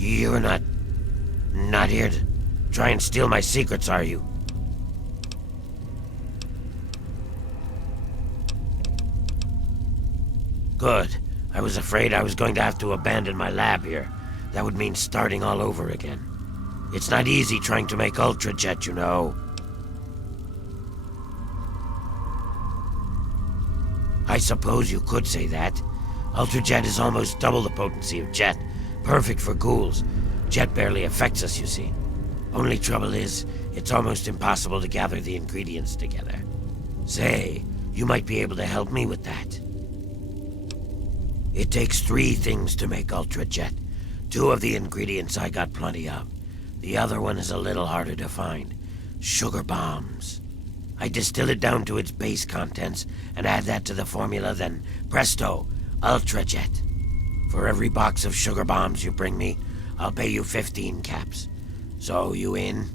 You're not here to try and steal my secrets, are you? Good. I was afraid I was going to have to abandon my lab here. That would mean starting all over again. It's not easy trying to make Ultrajet, you know. I suppose you could say that. Ultrajet is almost double the potency of Jet. Perfect for ghouls. Jet barely affects us, you see. Only trouble is, it's almost impossible to gather the ingredients together. Say, you might be able to help me with that. It takes 3 things to make Ultrajet. 2 of the ingredients I got plenty of. The other one is a little harder to find. Sugar bombs. I distill it down to its base contents and add that to the formula, then presto, Ultrajet. For every box of sugar bombs you bring me, I'll pay you 15 caps. So, you in?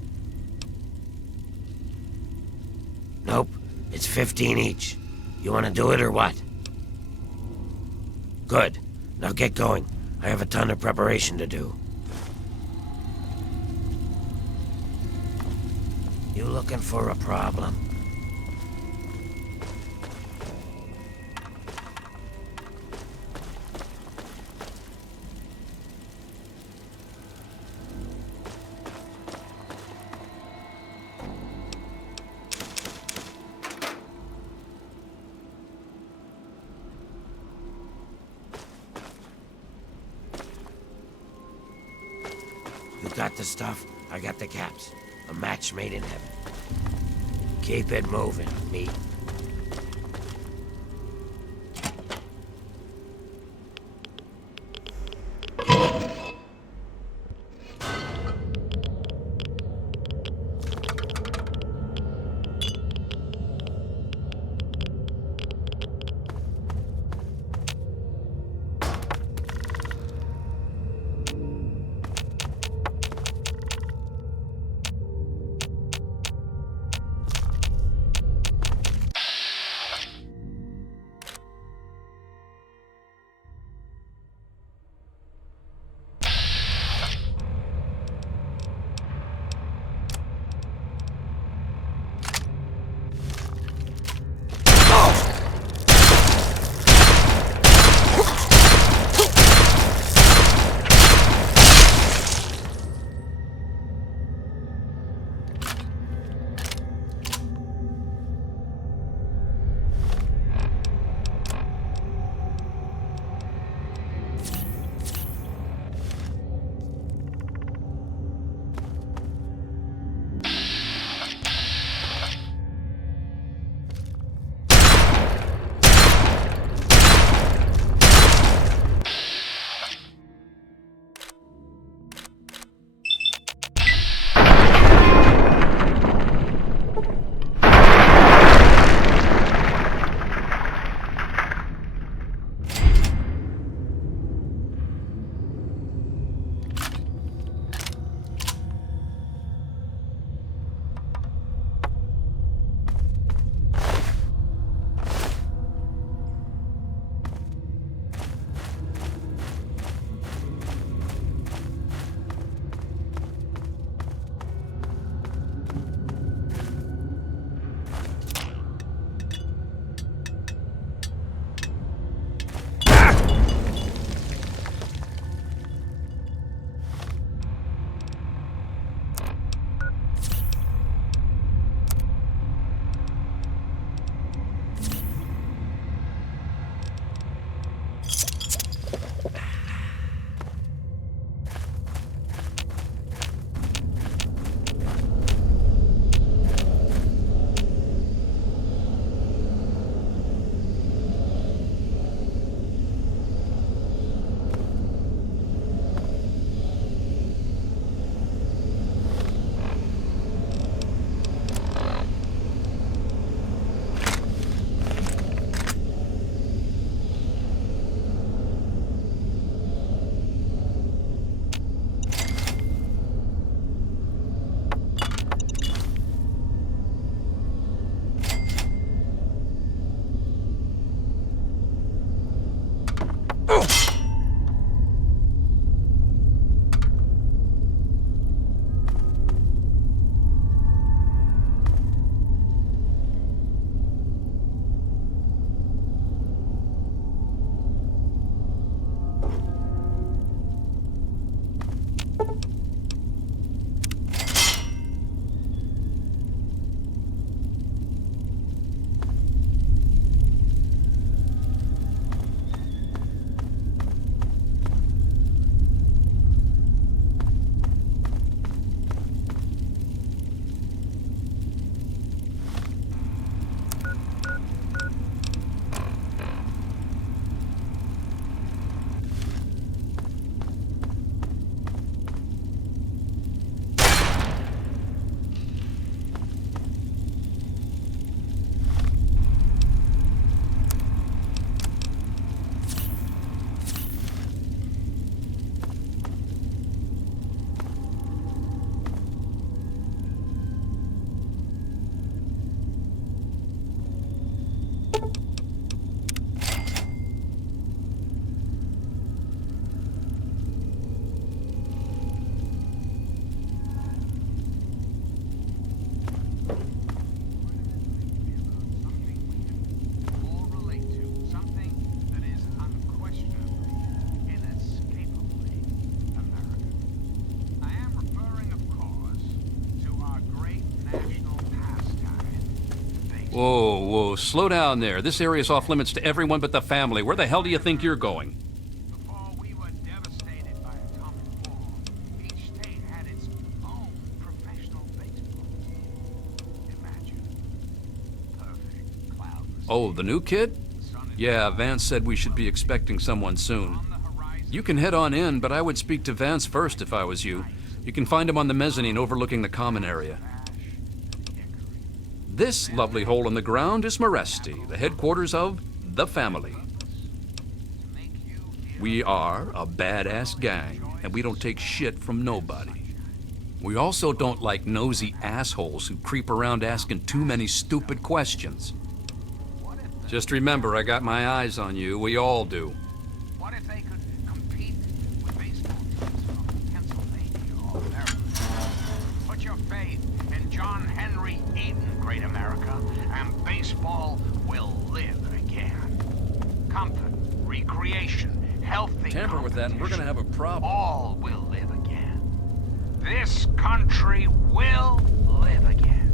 Nope, it's 15 each. You want to do it or what? Good. Now get going. I have a ton of preparation to do. You looking for a problem? You got the stuff, I got the caps. A match made in heaven. Keep it moving, meat. Whoa, whoa, slow down there. This area's off limits to everyone but the family. Where the hell do you think you're going? Before we were devastated by atomic war, each state had its own professional baseball. Imagine. Perfect, cloudless. Oh, the new kid? Yeah, Vance said we should be expecting someone soon. You can head on in, but I would speak to Vance first if I was you. You can find him on the mezzanine overlooking the common area. This lovely hole in the ground is Molerats, the headquarters of the family. We are a badass gang, and we don't take shit from nobody. We also don't like nosy assholes who creep around asking too many stupid questions. Just remember, I got my eyes on you. We all do. What if they could compete with baseball teams from Pennsylvania or Maryland? Put your faith in John Henry Eden, great America, and baseball will live again. Comfort, recreation, healthy Tamper with that and we're gonna have a problem. all will live again. This country will live again.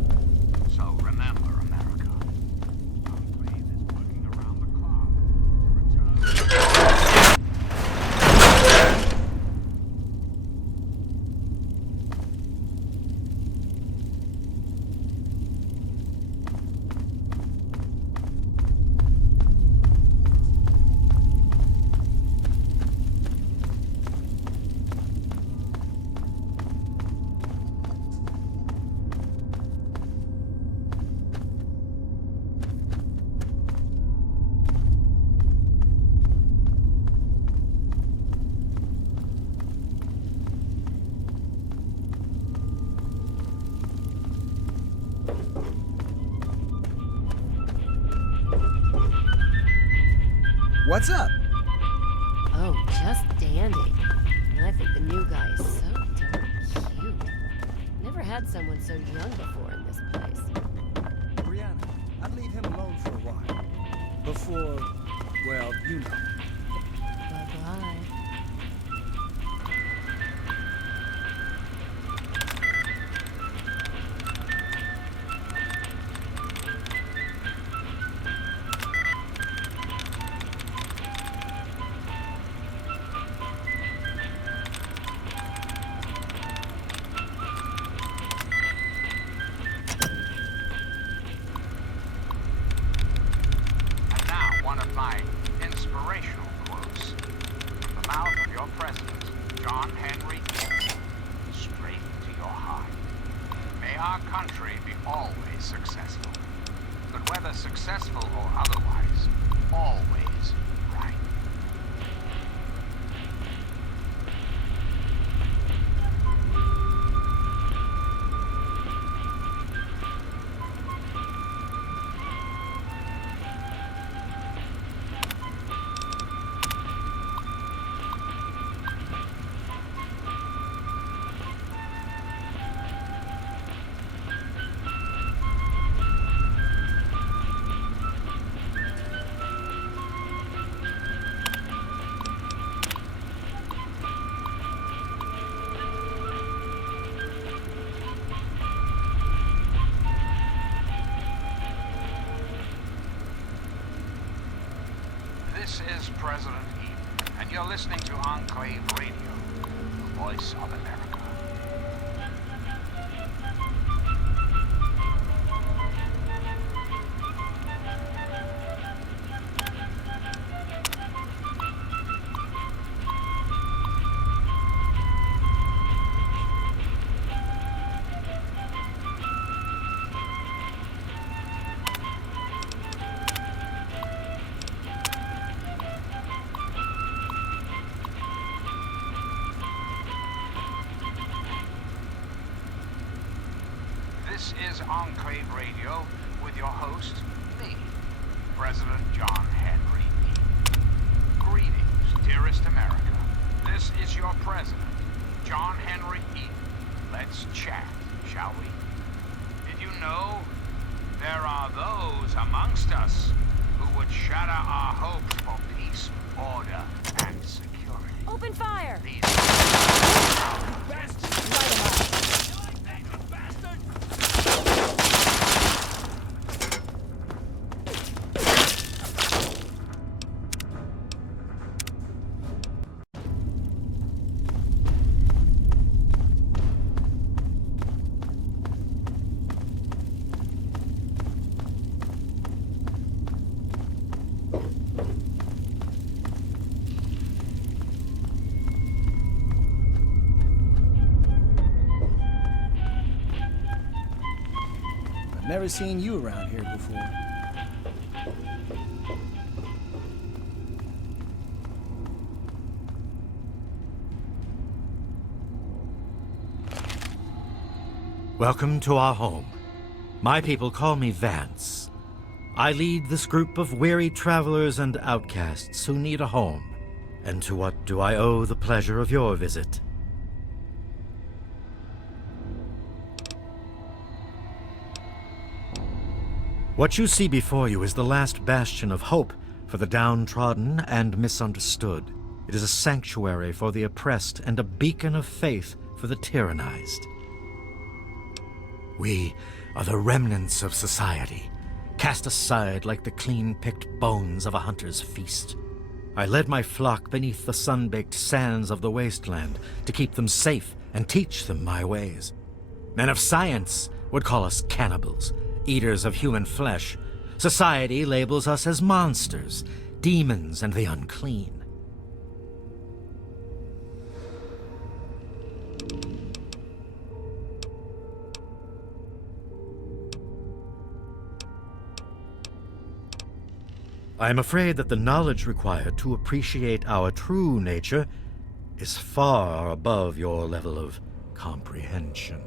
So remember, America. Enclave is working around the clock to return. What's up? Oh, just dandy. And I think the new guy is so darn cute. Never had someone so young before in this place. Brianna, I'd leave him alone for a while. Before, well, you know. Bye-bye. And now, one of my inspirational quotes from the mouth of your president, John Henry King, straight to your heart. May our country be always successful, but whether successful or otherwise, always right. This is President Eden, and you're listening to Enclave Radio, the voice of America. This is Enclave Radio with your host, me, President John Henry Eden. Greetings, dearest America. This is your president, John Henry Eden. Let's chat, shall we? Did you know there are those amongst us who would shatter our hopes for peace, order, and security? Open fire! These Light 'em up. Never seen you around here before. Welcome to our home. My people call me Vance. I lead this group of weary travelers and outcasts who need a home. And to what do I owe the pleasure of your visit? What you see before you is the last bastion of hope for the downtrodden and misunderstood. It is a sanctuary for the oppressed and a beacon of faith for the tyrannized. We are the remnants of society, cast aside like the clean-picked bones of a hunter's feast. I led my flock beneath the sun-baked sands of the wasteland to keep them safe and teach them my ways. Men of science would call us cannibals, eaters of human flesh. Society labels us as monsters, demons, and the unclean. I am afraid that the knowledge required to appreciate our true nature is far above your level of comprehension.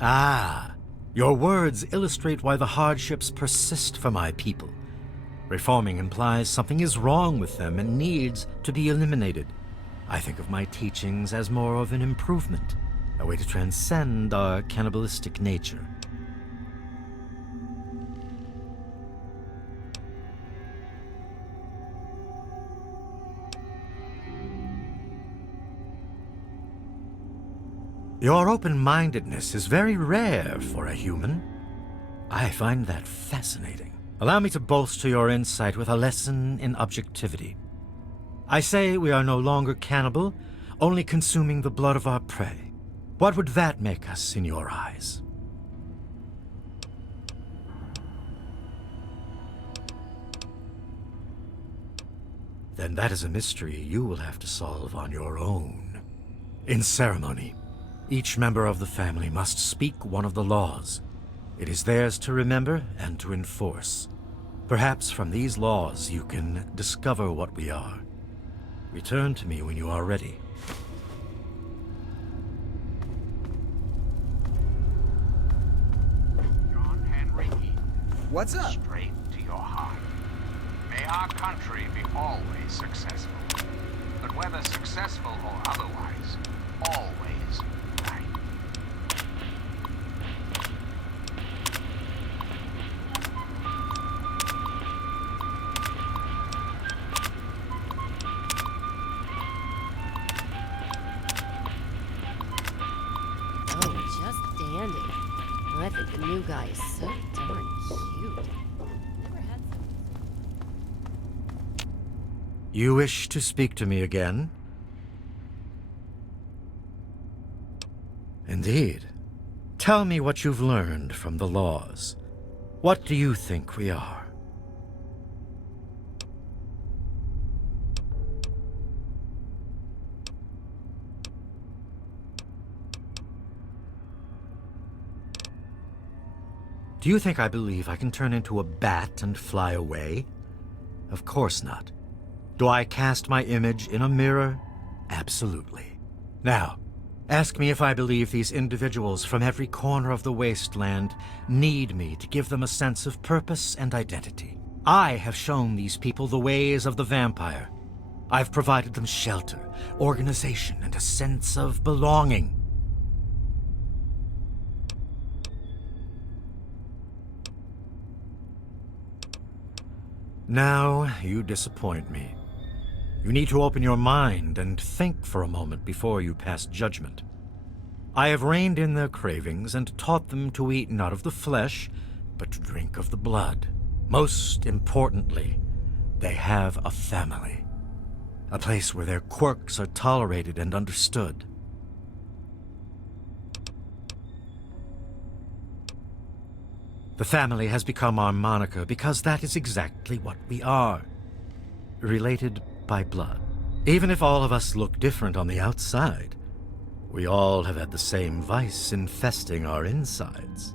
Ah, your words illustrate why the hardships persist for my people. Reforming implies something is wrong with them and needs to be eliminated. I think of my teachings as more of an improvement, a way to transcend our cannibalistic nature. Your open-mindedness is very rare for a human. I find that fascinating. Allow me to bolster your insight with a lesson in objectivity. I say we are no longer cannibal, only consuming the blood of our prey. What would that make us in your eyes? Then that is a mystery you will have to solve on your own. In ceremony, each member of the family must speak one of the laws. It is theirs to remember and to enforce. Perhaps from these laws you can discover what we are. Return to me when you are ready. John Henry Eaton. What's up? Straight to your heart. May our country be always successful. But whether successful or otherwise, always right. Oh, just dandy. I think the new guy is so darn cute. Never had someone. You wish to speak to me again? Indeed. Tell me what you've learned from the laws. What do you think we are? Do you think I believe I can turn into a bat and fly away? Of course not. Do I cast my image in a mirror? Absolutely. Now, ask me if I believe these individuals from every corner of the wasteland need me to give them a sense of purpose and identity. I have shown these people the ways of the vampire. I've provided them shelter, organization, and a sense of belonging. Now, you disappoint me. You need to open your mind and think for a moment before you pass judgment. I have reined in their cravings and taught them to eat not of the flesh, but to drink of the blood. Most importantly, they have a family. A place where their quirks are tolerated and understood. The family has become our moniker because that is exactly what we are. Related by blood. Even if all of us look different on the outside, we all have had the same vice infesting our insides.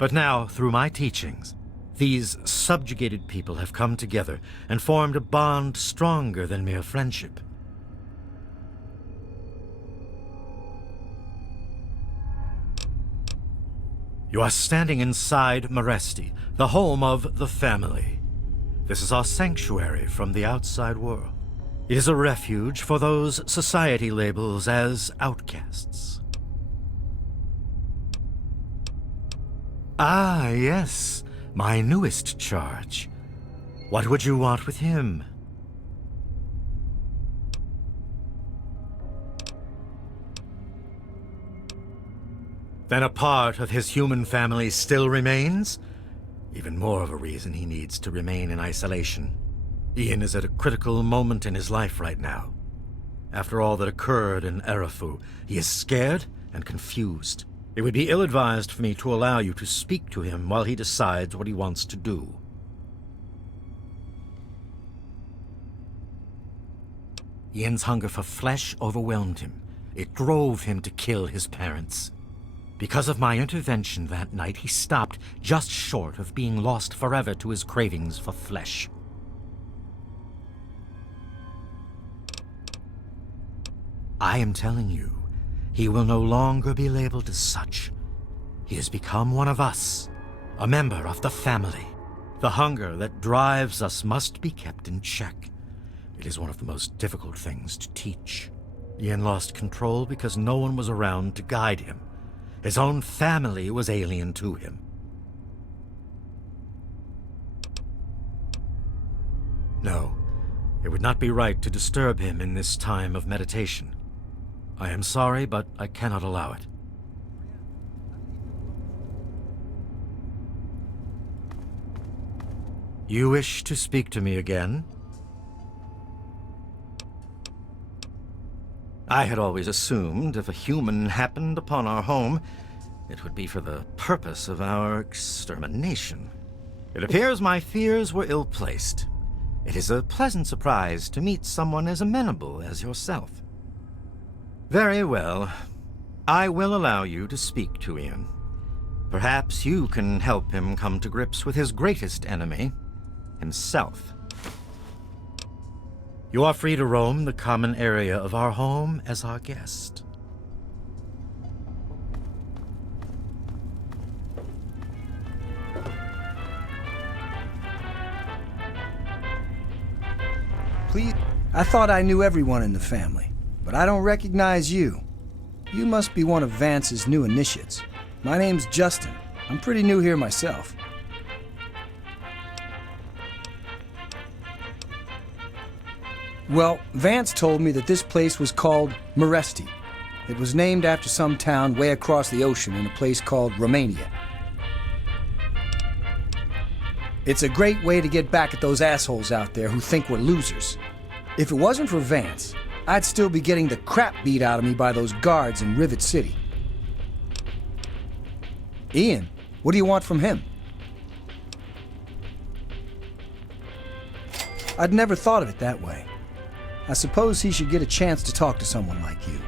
But now, through my teachings, these subjugated people have come together and formed a bond stronger than mere friendship. You are standing inside Meresti, the home of the family. This is our sanctuary from the outside world. It is a refuge for those society labels as outcasts. Ah, yes, my newest charge. What would you want with him? Then a part of his human family still remains? Even more of a reason he needs to remain in isolation. Ian is at a critical moment in his life right now. After all that occurred in Arefu, he is scared and confused. It would be ill-advised for me to allow you to speak to him while he decides what he wants to do. Ian's hunger for flesh overwhelmed him. It drove him to kill his parents. Because of my intervention that night, he stopped just short of being lost forever to his cravings for flesh. I am telling you, he will no longer be labeled as such. He has become one of us, a member of the family. The hunger that drives us must be kept in check. It is one of the most difficult things to teach. Ian lost control because no one was around to guide him. His own family was alien to him. No, it would not be right to disturb him in this time of meditation. I am sorry, but I cannot allow it. You wish to speak to me again? I had always assumed if a human happened upon our home, it would be for the purpose of our extermination. It appears my fears were ill-placed. It is a pleasant surprise to meet someone as amenable as yourself. Very well. I will allow you to speak to Ian. Perhaps you can help him come to grips with his greatest enemy, himself. You are free to roam the common area of our home as our guest. Please, I thought I knew everyone in the family, but I don't recognize you. You must be one of Vance's new initiates. My name's Justin. I'm pretty new here myself. Well, Vance told me that this place was called Meresti. It was named after some town way across the ocean in a place called Romania. It's a great way to get back at those assholes out there who think we're losers. If it wasn't for Vance, I'd still be getting the crap beat out of me by those guards in Rivet City. Ian, what do you want from him? I'd never thought of it that way. I suppose he should get a chance to talk to someone like you.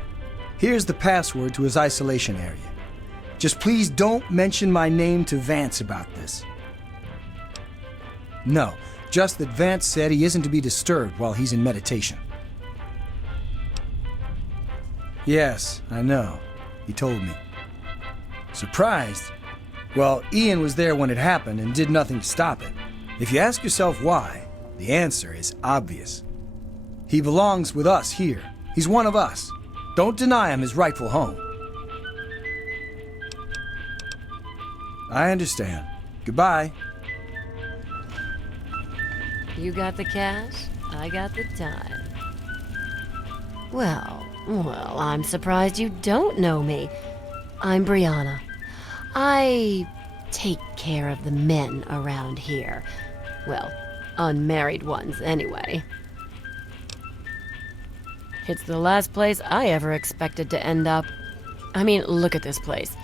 Here's the password to his isolation area. Just please don't mention my name to Vance about this. No, just that Vance said he isn't to be disturbed while he's in meditation. Yes, I know. He told me. Surprised? Well, Ian was there when it happened and did nothing to stop it. If you ask yourself why, the answer is obvious. He belongs with us here. He's one of us. Don't deny him his rightful home. I understand. Goodbye. You got the cash, I got the time. Well, I'm surprised you don't know me. I'm Brianna. I take care of the men around here. Well, unmarried ones, anyway. It's the last place I ever expected to end up. I mean, look at this place.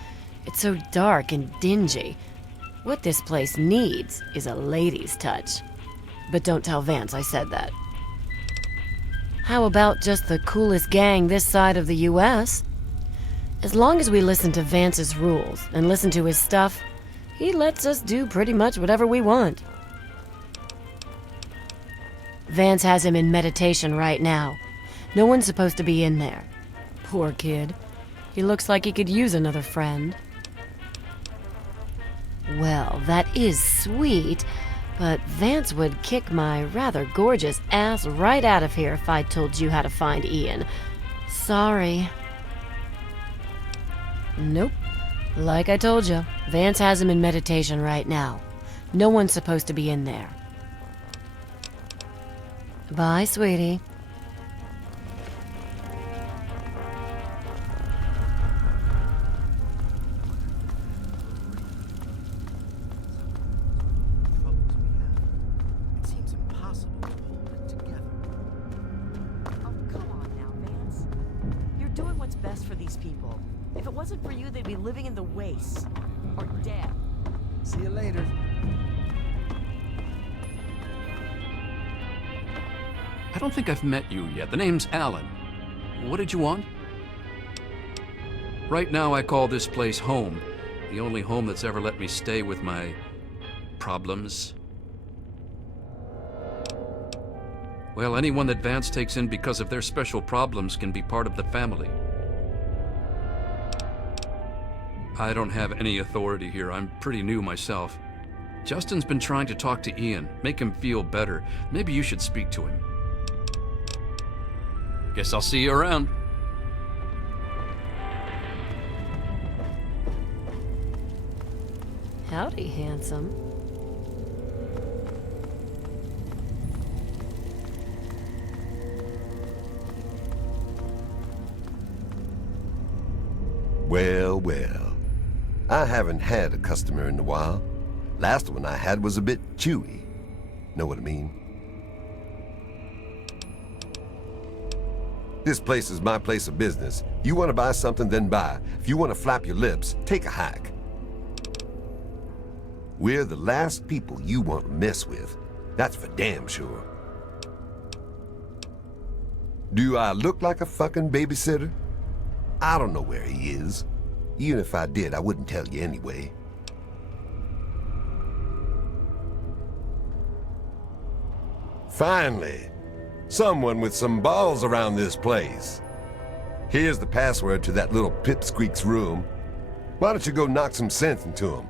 It's so dark and dingy. What this place needs is a lady's touch. But don't tell Vance I said that. How about just the coolest gang this side of the US? As long as we listen to Vance's rules and listen to his stuff, He lets us do pretty much whatever we want. Vance has him in meditation right now. No one's supposed to be in there. Poor kid. He looks like he could use another friend. Well, that is sweet, but Vance would kick my rather gorgeous ass right out of here if I told you how to find Ian. Sorry. Nope. Like I told you, Vance has him in meditation right now. No one's supposed to be in there. Bye, sweetie. It seems impossible to hold it together. Oh, come on now, Vance. You're doing what's best for these people. If it wasn't for you, they'd be living in the wastes. Or dead. See you later. I don't think I've met you yet. The name's Alan. What did you want? Right now I call this place home. The only home that's ever let me stay with my problems. Well, anyone that Vance takes in because of their special problems can be part of the family. I don't have any authority here. I'm pretty new myself. Justin's been trying to talk to Ian, make him feel better. Maybe you should speak to him. Guess I'll see you around. Howdy, handsome. Well, well. I haven't had a customer in a while. Last one I had was a bit chewy. Know what I mean? This place is my place of business. You want to buy something, then buy. If you want to flap your lips, take a hike. We're the last people you want to mess with. That's for damn sure. Do I look like a fucking babysitter? I don't know where he is. Even if I did, I wouldn't tell you anyway. Finally, someone with some balls around this place. Here's the password to that little pipsqueak's room. Why don't you go knock some sense into him?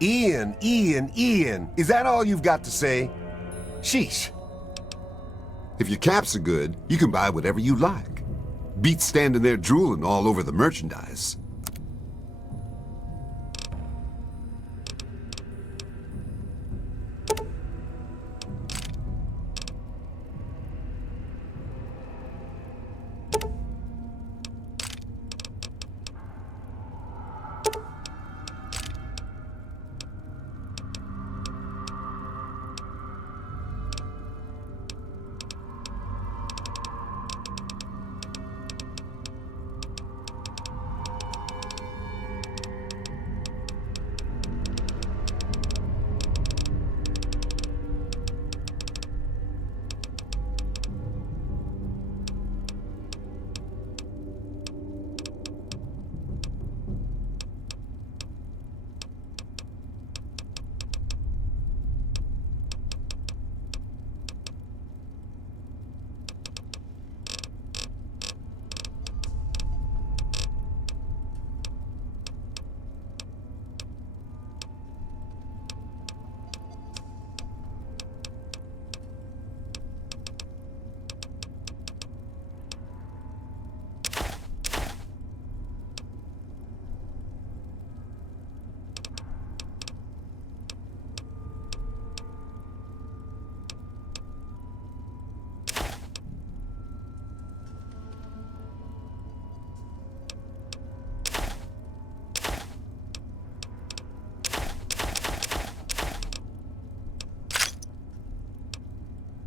Ian, is that all you've got to say? Sheesh. If your caps are good, you can buy whatever you like. Beats standing there drooling all over the merchandise.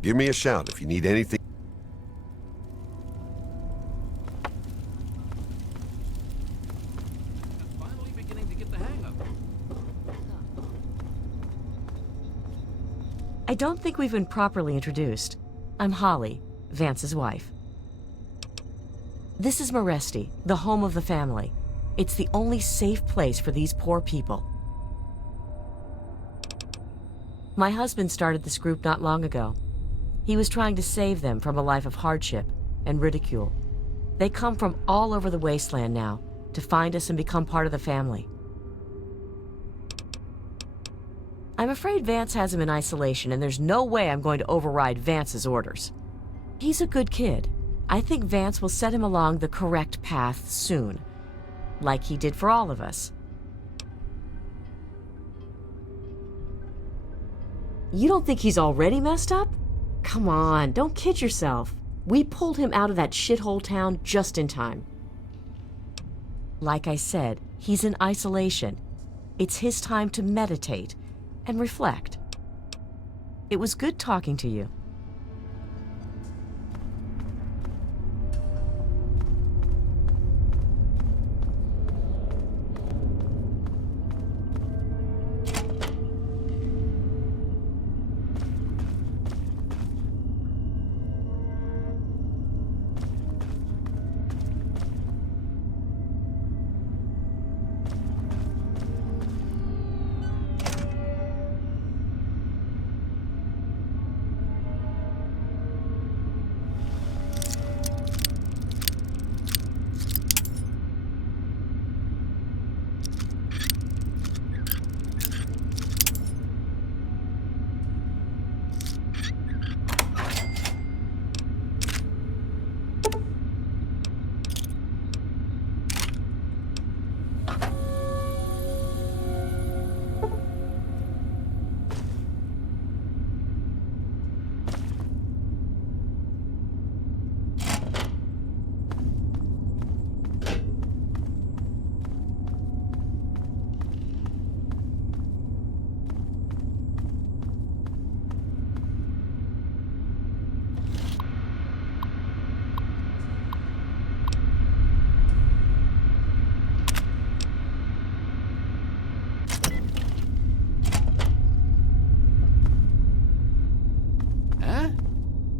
Give me a shout if you need anything. Finally beginning to get the hang of it. I don't think we've been properly introduced. I'm Holly, Vance's wife. This is Molerats, the home of the family. It's the only safe place for these poor people. My husband started this group not long ago. He was trying to save them from a life of hardship and ridicule. They come from all over the wasteland now to find us and become part of the family. I'm afraid Vance has him in isolation, and there's no way I'm going to override Vance's orders. He's a good kid. I think Vance will set him along the correct path soon, like he did for all of us. You don't think he's already messed up? Come on, don't kid yourself. We pulled him out of that shithole town just in time. Like I said, he's in isolation. It's his time to meditate and reflect. It was good talking to you.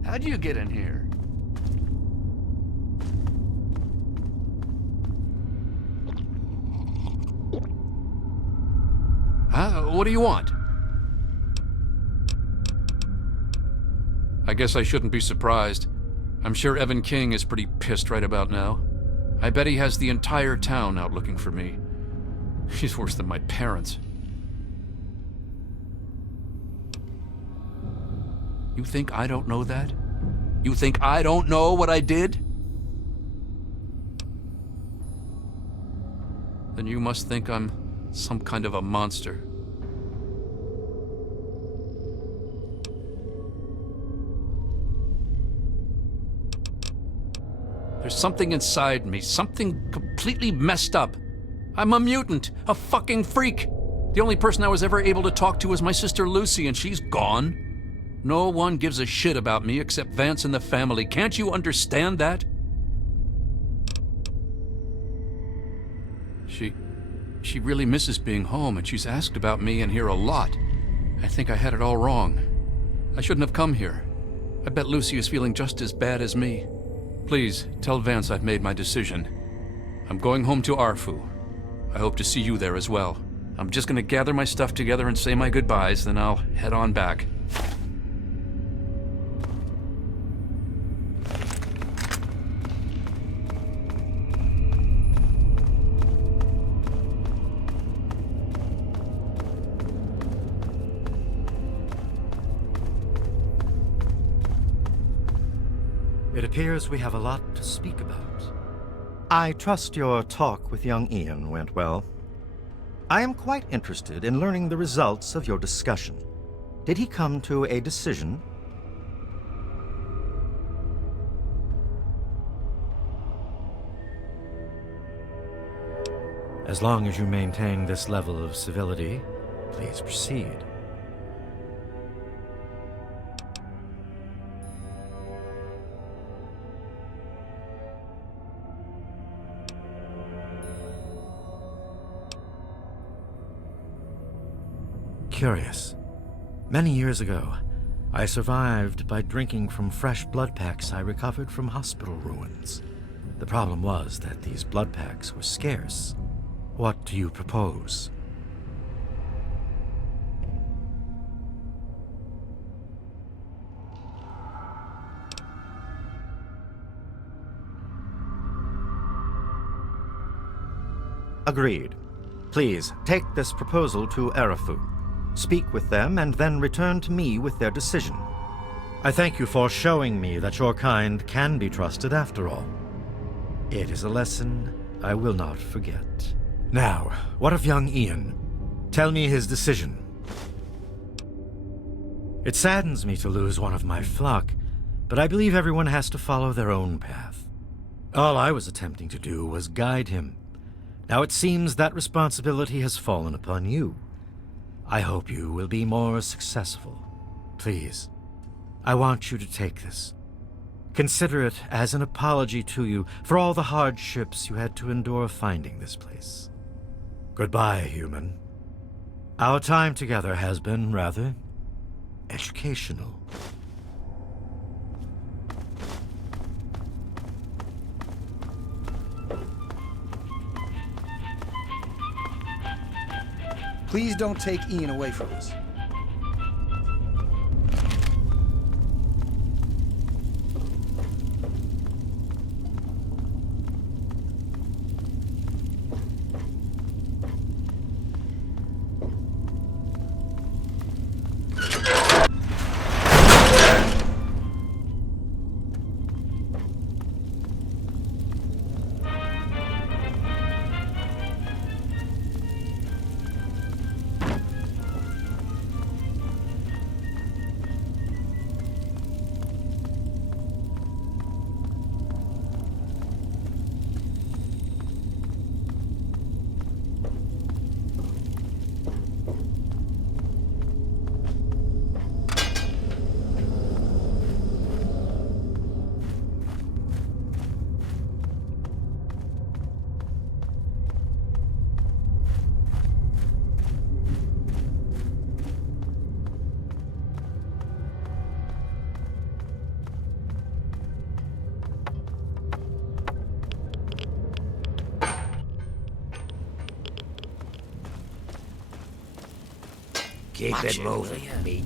How'd you get in here? Huh? What do you want? I guess I shouldn't be surprised. I'm sure Evan King is pretty pissed right about now. I bet he has the entire town out looking for me. He's worse than my parents. You think I don't know that? You think I don't know what I did? Then you must think I'm some kind of a monster. There's something inside me, something completely messed up. I'm a mutant, a fucking freak. The only person I was ever able to talk to was my sister Lucy, and she's gone. No one gives a shit about me except Vance and the family. Can't you understand that? She really misses being home, and she's asked about me in here a lot. I think I had it all wrong. I shouldn't have come here. I bet Lucy is feeling just as bad as me. Please, tell Vance I've made my decision. I'm going home to Arefu. I hope to see you there as well. I'm just gonna gather my stuff together and say my goodbyes, then I'll head on back. It appears we have a lot to speak about. I trust your talk with young Ian went well. I am quite interested in learning the results of your discussion. Did he come to a decision? As long as you maintain this level of civility, please proceed. Curious. Many years ago, I survived by drinking from fresh blood packs I recovered from hospital ruins. The problem was that these blood packs were scarce. What do you propose? Agreed. Please, take this proposal to Arefu. Speak with them, and then return to me with their decision. I thank you for showing me that your kind can be trusted after all. It is a lesson I will not forget. Now, what of young Ian? Tell me his decision. It saddens me to lose one of my flock, but I believe everyone has to follow their own path. All I was attempting to do was guide him. Now it seems that responsibility has fallen upon you. I hope you will be more successful. Please, I want you to take this. Consider it as an apology to you for all the hardships you had to endure finding this place. Goodbye, human. Our time together has been rather educational. Please don't take Ian away from us. Keep it moving, meat.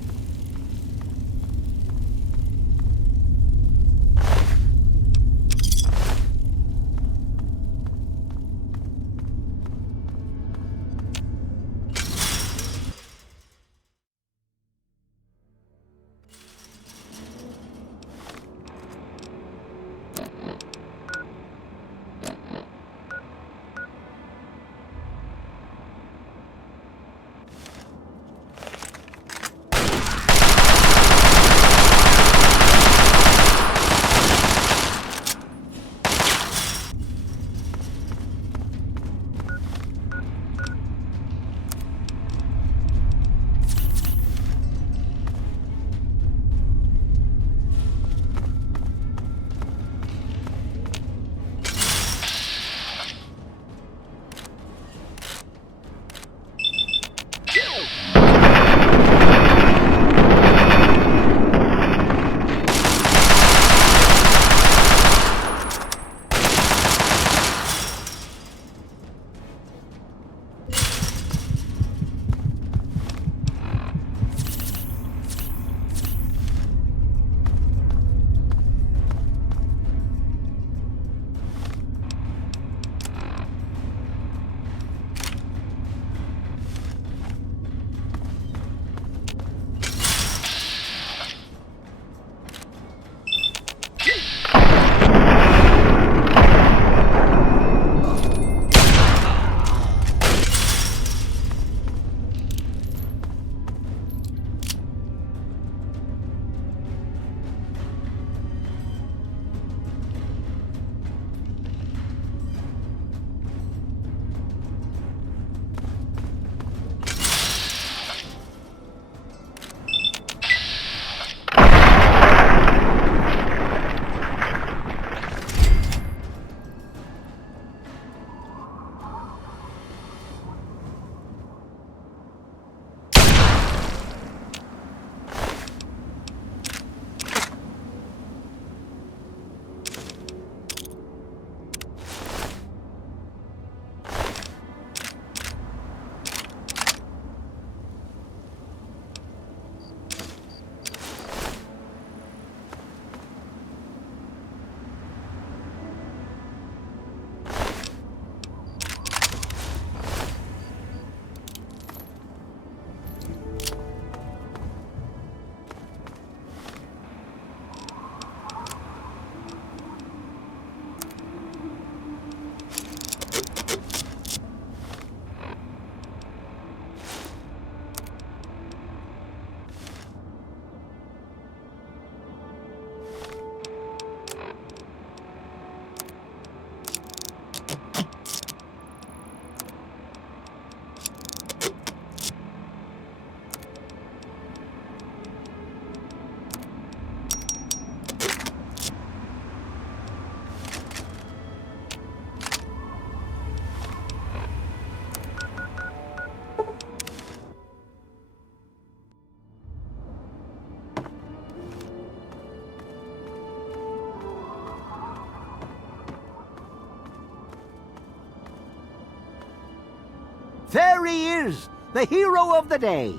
here he is, the hero of the day.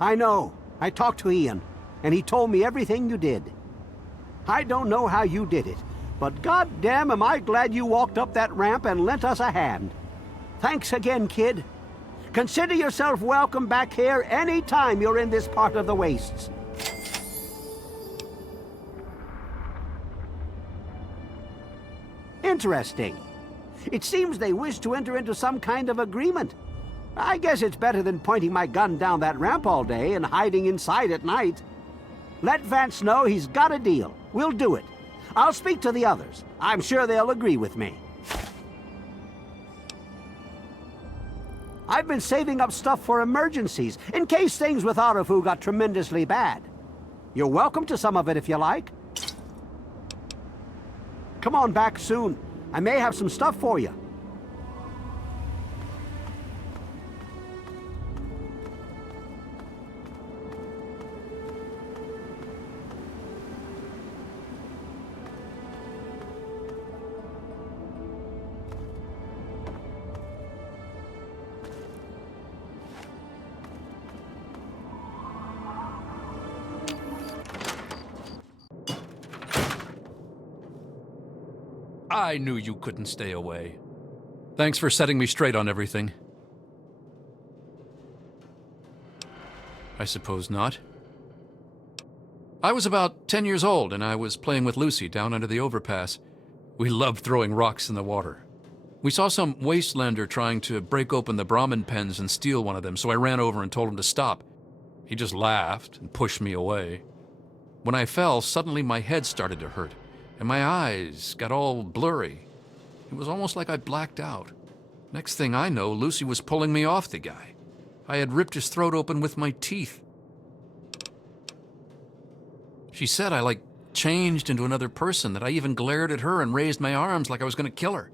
I know. I talked to Ian, and he told me everything you did. I don't know how you did it, but goddamn am I glad you walked up that ramp and lent us a hand. Thanks again, kid. Consider yourself welcome back here any time you're in this part of the wastes. Interesting. It seems they wish to enter into some kind of agreement. I guess it's better than pointing my gun down that ramp all day and hiding inside at night. Let Vance know he's got a deal. We'll do it. I'll speak to the others. I'm sure they'll agree with me. I've been saving up stuff for emergencies, in case things with Arefu got tremendously bad. You're welcome to some of it if you like. Come on back soon. I may have some stuff for you. I knew you couldn't stay away. Thanks for setting me straight on everything. I suppose not. I was about 10 years old, and I was playing with Lucy down under the overpass. We loved throwing rocks in the water. We saw some wastelander trying to break open the Brahmin pens and steal one of them, so I ran over and told him to stop. He just laughed and pushed me away. When I fell, suddenly my head started to hurt, and my eyes got all blurry. It was almost like I blacked out. Next thing I know, Lucy was pulling me off the guy. I had ripped his throat open with my teeth. She said I, changed into another person, that I even glared at her and raised my arms like I was going to kill her.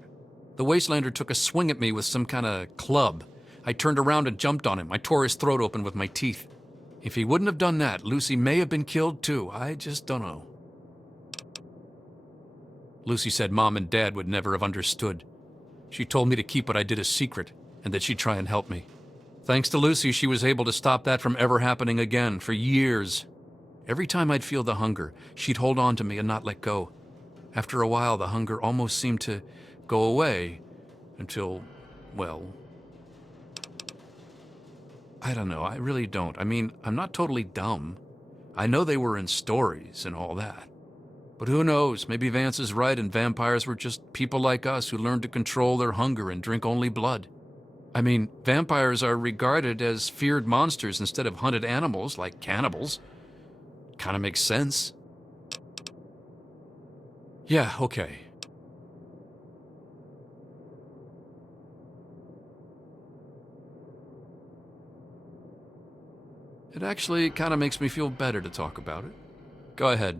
The wastelander took a swing at me with some kind of club. I turned around and jumped on him. I tore his throat open with my teeth. If he wouldn't have done that, Lucy may have been killed too. I just don't know. Lucy said Mom and Dad would never have understood. She told me to keep what I did a secret, and that she'd try and help me. Thanks to Lucy, she was able to stop that from ever happening again for years. Every time I'd feel the hunger, she'd hold on to me and not let go. After a while, the hunger almost seemed to go away until, well, I don't know. I really don't. I mean, I'm not totally dumb. I know they were in stories and all that. But who knows? Maybe Vance is right and vampires were just people like us who learned to control their hunger and drink only blood. I mean, vampires are regarded as feared monsters instead of hunted animals like cannibals. Kind of makes sense. Yeah, okay. It actually kind of makes me feel better to talk about it. Go ahead.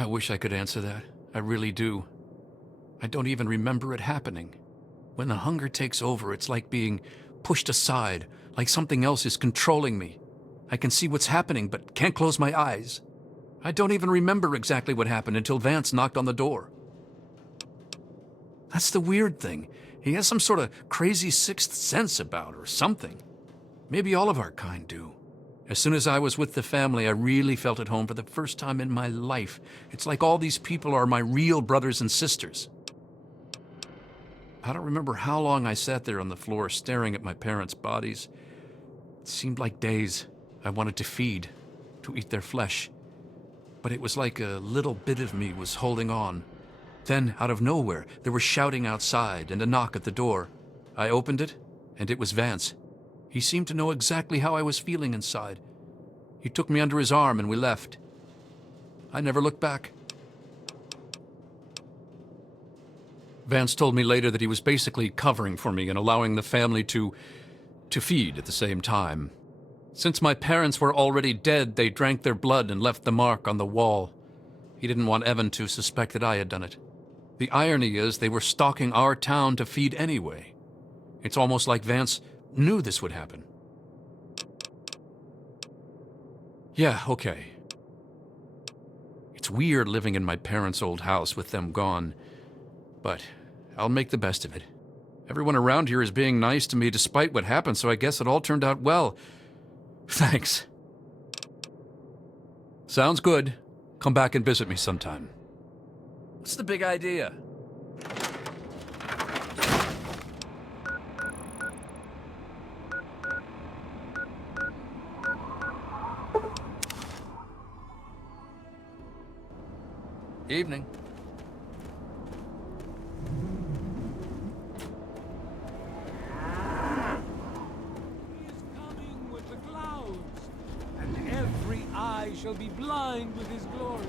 I wish I could answer that. I really do. I don't even remember it happening. When the hunger takes over, it's like being pushed aside, like something else is controlling me. I can see what's happening, but can't close my eyes. I don't even remember exactly what happened until Vance knocked on the door. That's the weird thing. He has some sort of crazy sixth sense about or something. Maybe all of our kind do. As soon as I was with the family, I really felt at home for the first time in my life. It's like all these people are my real brothers and sisters. I don't remember how long I sat there on the floor staring at my parents' bodies. It seemed like days. I wanted to feed, to eat their flesh. But it was like a little bit of me was holding on. Then, out of nowhere, there was shouting outside and a knock at the door. I opened it, and it was Vance. He seemed to know exactly how I was feeling inside. He took me under his arm and we left. I never looked back. Vance told me later that he was basically covering for me and allowing the family to feed at the same time. Since my parents were already dead, they drank their blood and left the mark on the wall. He didn't want Evan to suspect that I had done it. The irony is they were stalking our town to feed anyway. It's almost like Vance knew this would happen. Yeah, okay. It's weird living in my parents' old house with them gone, but I'll make the best of it. Everyone around here is being nice to me despite what happened, so I guess it all turned out well. Thanks. Sounds good. Come back and visit me sometime. What's the big idea? Evening. Shall be blind with his glory.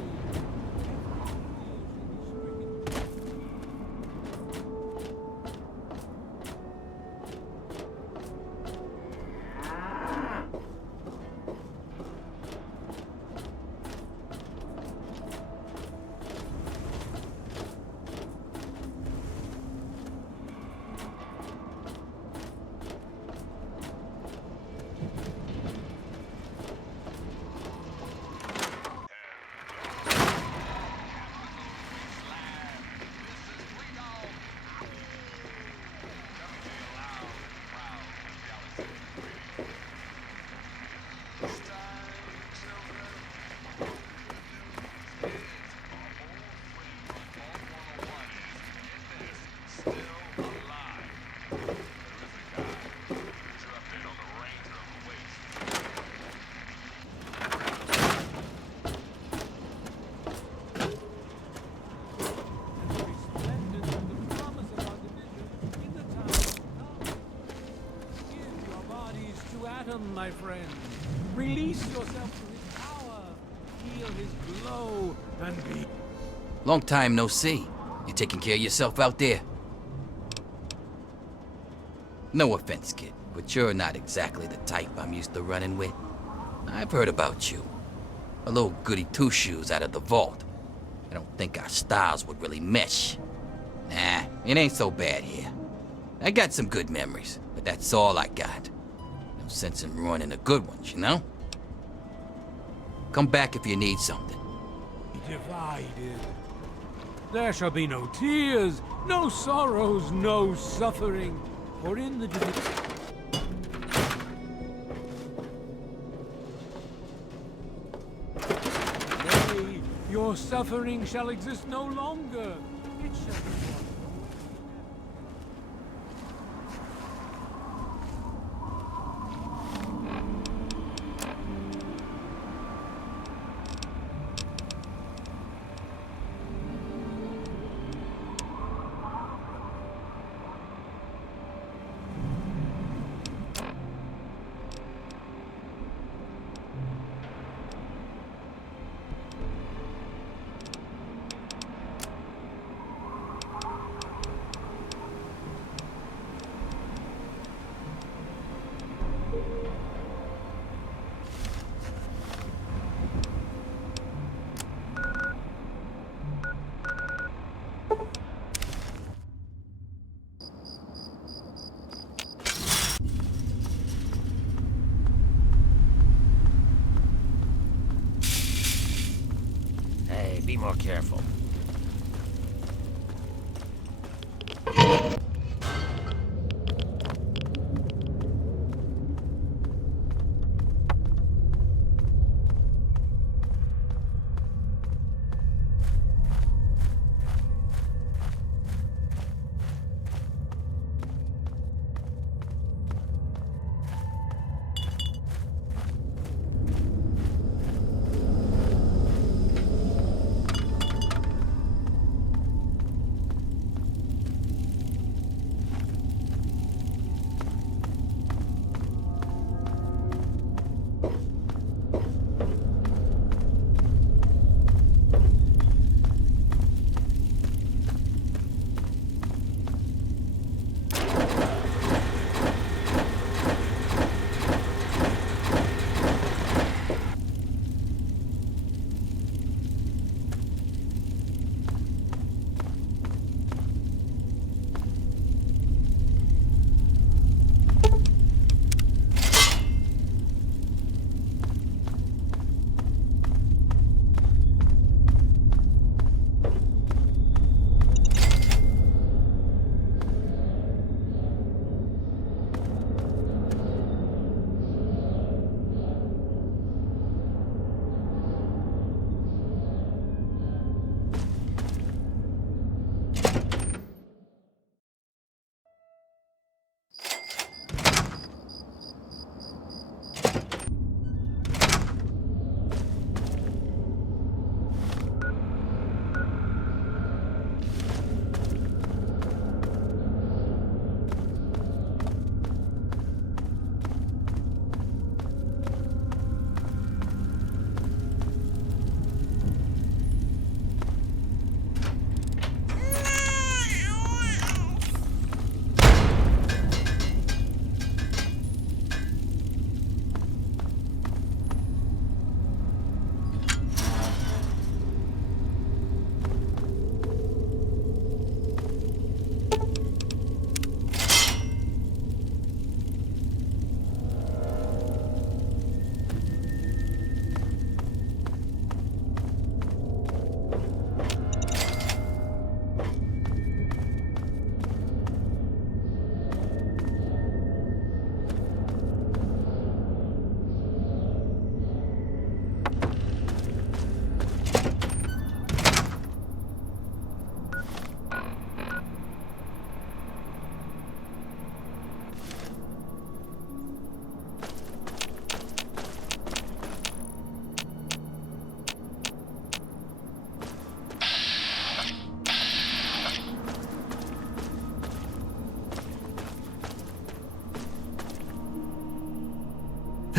My friend, release yourself to his power, feel his glow, and be... Long time no see. You taking care of yourself out there? No offense, kid, but you're not exactly the type I'm used to running with. I've heard about you. A little goody two-shoes out of the vault. I don't think our styles would really mesh. Nah, it ain't so bad here. I got some good memories, but that's all I got. Sense in ruining the good ones, you know? Come back if you need something. Divided. There shall be no tears, no sorrows, no suffering, for in the Nay, your suffering shall exist no longer. It shall be one. Be more careful.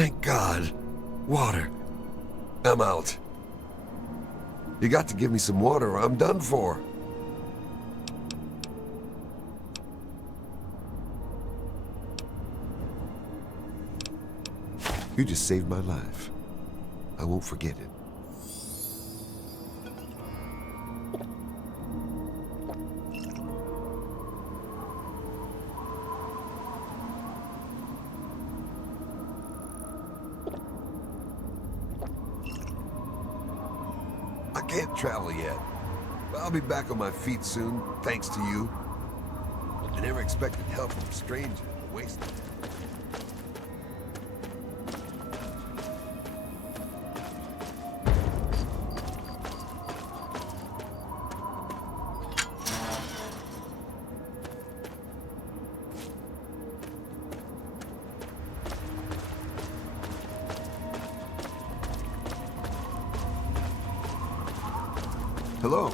Thank God. Water. I'm out. You got to give me some water or I'm done for. You just saved my life. I won't forget it. I can't travel yet, but I'll be back on my feet soon, thanks to you. I never expected help from a stranger to waste it. Hello.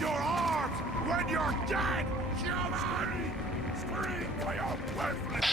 your heart when you're dead, human! Scream for your worthless...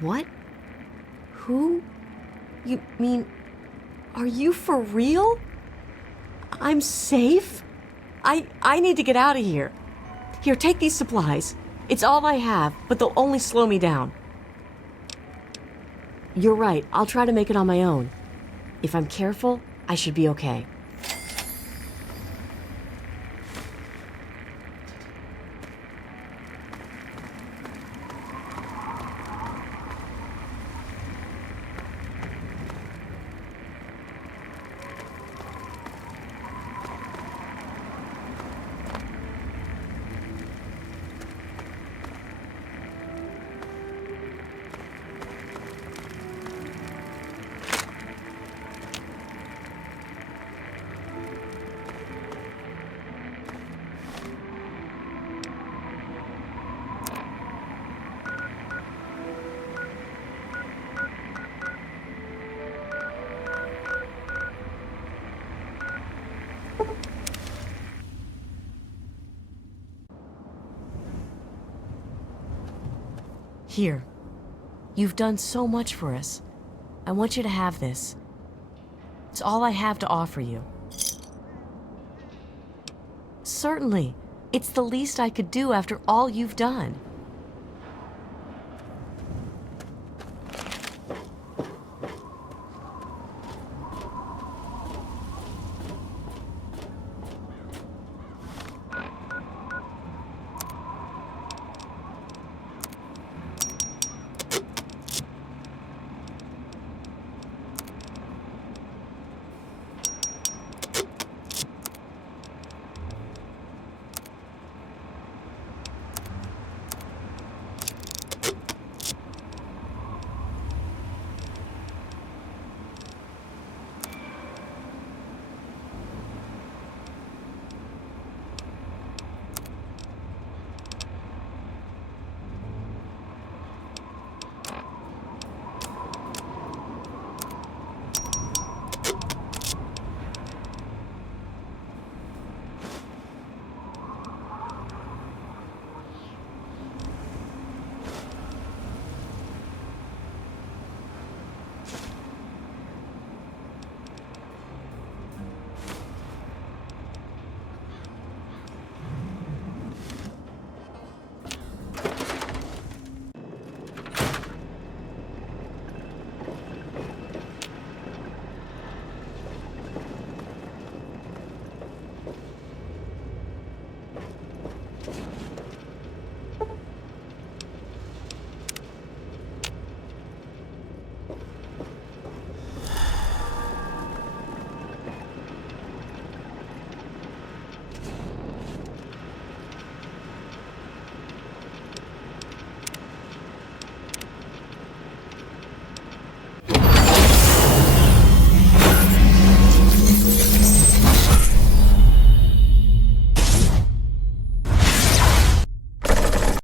What? Who? You mean, are you for real? I'm safe? I need to get out of here. Here, take these supplies. It's all I have, but they'll only slow me down. You're right, I'll try to make it on my own. If I'm careful, I should be okay. Here. You've done so much for us. I want you to have this. It's all I have to offer you. Certainly. It's the least I could do after all you've done.